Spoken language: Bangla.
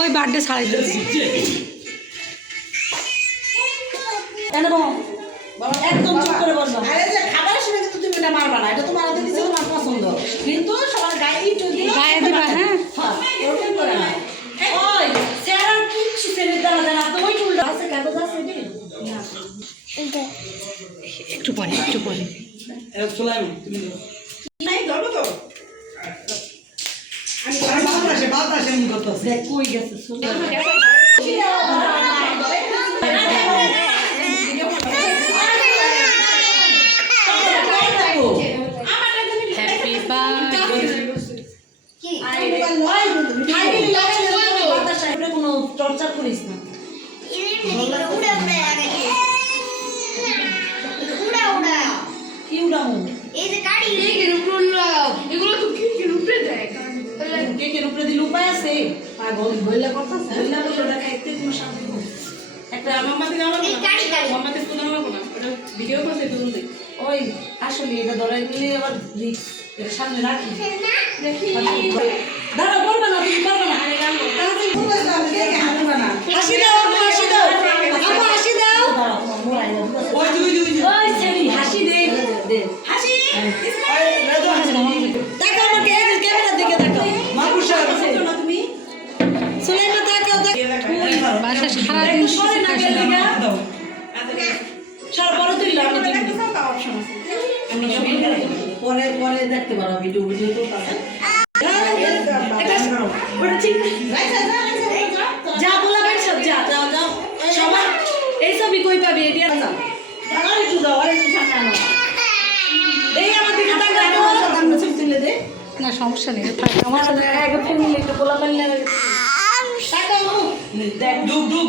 ওই বার্থডে ছাড়াই একদম চুপ করে বলবো। আরে যে খাবারের সময় কিন্তু তুমি এটা মারবা না, এটা তোমার হাতে দিছে, তোমার পছন্দ, কিন্তু সবার গায়ে একটু গায়ে দিবা। হ্যাঁ এরকম করে না। ওই চেহারা কিচ্ছু ছেড়ে দাও না, তো ওই চুলটা আছে, কাগজ আছে এটি না, একটু পরে এর চলাই তুমি নাই ধরো তো। আমি বাতাসে এমন করতেছে দেখ কই গেছে শুনে চর্চা করিস না। কি উড়ামু? এই যে গাড়ি কেকের উপরে লাগাও, এগুলো তো কেকের উপরে দেয়। কেকের উপরে দিলে উপায় আছে? পাগল বইলা করতেছে, বইলা বলে ওটা খাইতে কোনো শান্তি নেই। একটা মামাতে যাওয়া লাগবে না, মামাতে কোনো লাগবে না, ওটা ভিডিও করতে তুমি দেখ। ওই আসলে এটা ধরে নিলে আবার রিস্ক, এটা সামনে রাখি দেখি। দাঁড়াও, বলবা না, তুমি পারবে না। আরে গান তাহলে বলবা না, কেকে হাঁটবা না। হাসি দাও, হাসি দাও, আপা হাসি দাও। ওই দুই ওই সেরি হাসি দে, দে হাসি। দেখো আমাকে এই ক্যামেরা দিকে দেখো। মাপুষা আছে না তুমি? সুলাইমা তাকাও, দেখো বাসা সারাদিন সরে না গেলে দাও সারা বড় তুই লাগবে, দেখতে চাও তা অপশন আছে। আমি পরে পরে দেখতে পারো, ভিডিও তো আছে। ওটা ঠিক যা বলা ভাই সব যা যাও যাও সবাই এই সবই কই পাবি এডিয়া যাও আর একটু দাও, আর একটু সামনে আনো। এই আমার দিকে তাকাও, সামনে তুলে দে। না সমস্যা নেই, আমার আমার সাথে আগে ফ্যামিলি একটু বলা পারলে তাকাও, দেখ ডুব ডুব